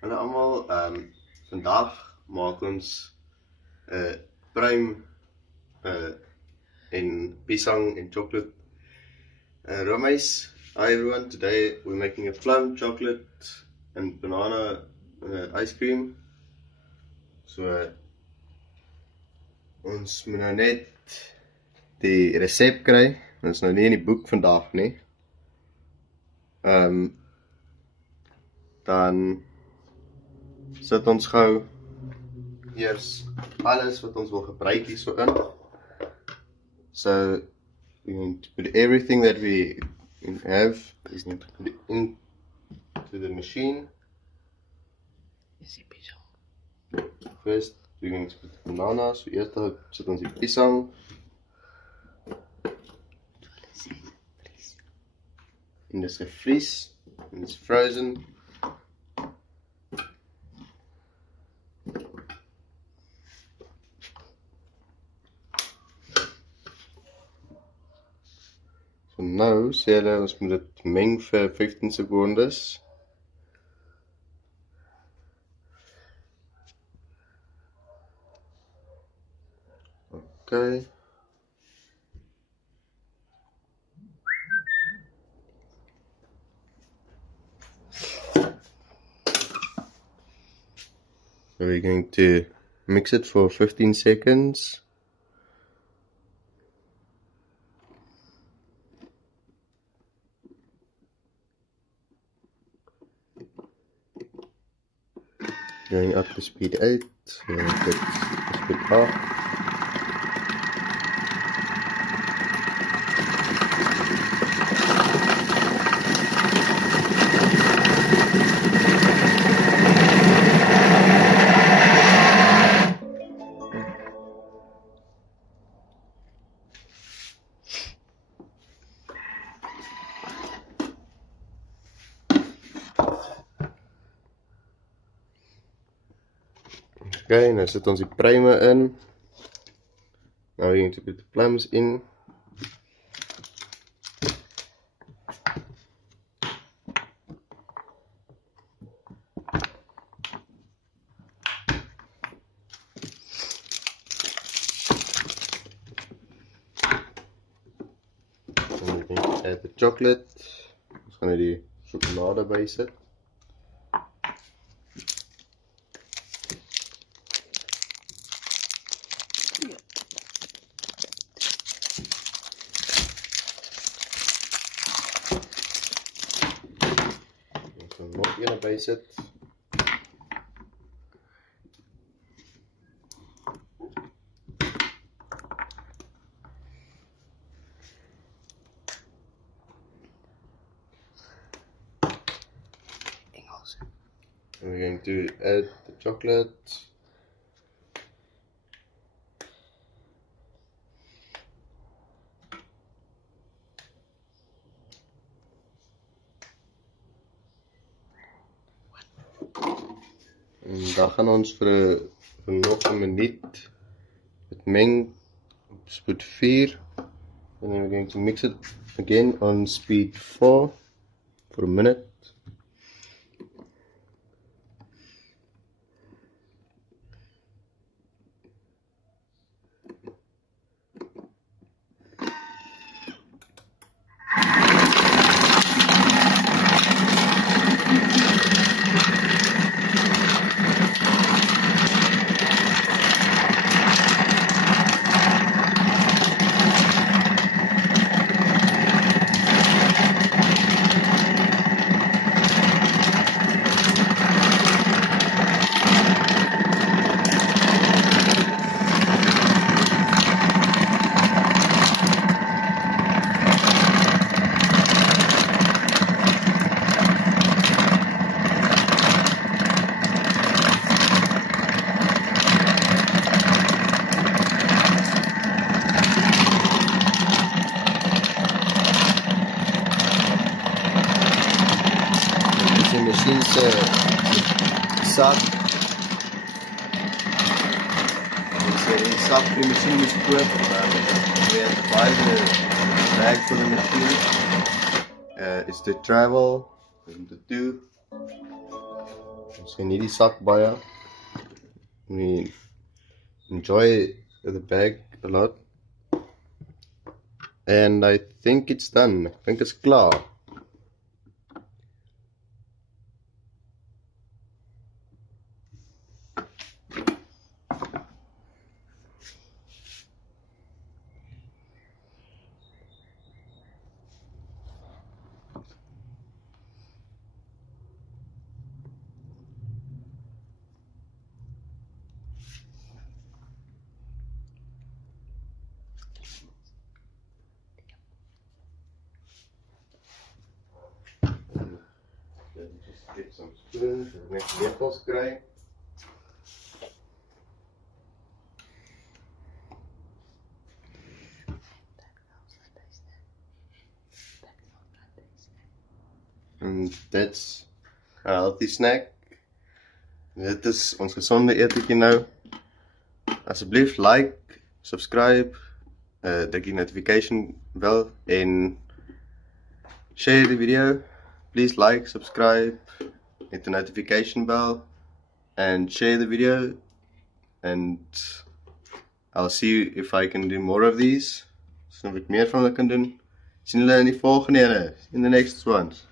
Hallo almal, vandag maak ons pruim en pisang en chocolate roomys. Hi everyone, today we're making a plum, chocolate and banana ice cream. So ons moet nou net die resep kry. Ons is nou nie in die boek vandag nie. Dan sit ons gou eers alles wat ons wil gebruik hier so in. So we're going to put everything that we have is going to put it into the machine. First we're going to put the banana. So eerst sit ons die pisang. En dis gevries en dis frozen. So nou sê hulle ons moet dit meng vir 15 secondes. Okay. So we're going to mix it for 15 seconds. Going up to speed 8, going to speed up. Okay, nou sit ons die pruime in. Now we're going to put the plums in. And we're going to add the chocolate. Ons gaan die sjokolade by sit. Nog een by sit. And we're going to add the chocolate. En dan gaan ons vir nog 'n minuut dit meng op speed 4. And then we're going to mix it again on speed 4 for a minute. Die masjien se sak. So die sak vir die masjien moet koop. We have to buy the bag for the machine. It's the travel and the 2. Ons geniet die sak baie. We enjoy the bag a lot. And I think it's done. I think it's klaar. Just get some spoons en net lepels kry. And that's a healthy snack. Dit is ons gesonde eetjie nou. Asseblief like, subscribe, druk die notification bell en share the video. Please like, subscribe, hit the notification bell and share the video, and I'll see if I can do more of these. So if ek meer van hulle kan doen. Sien julle in die volgende ene, in the next ones.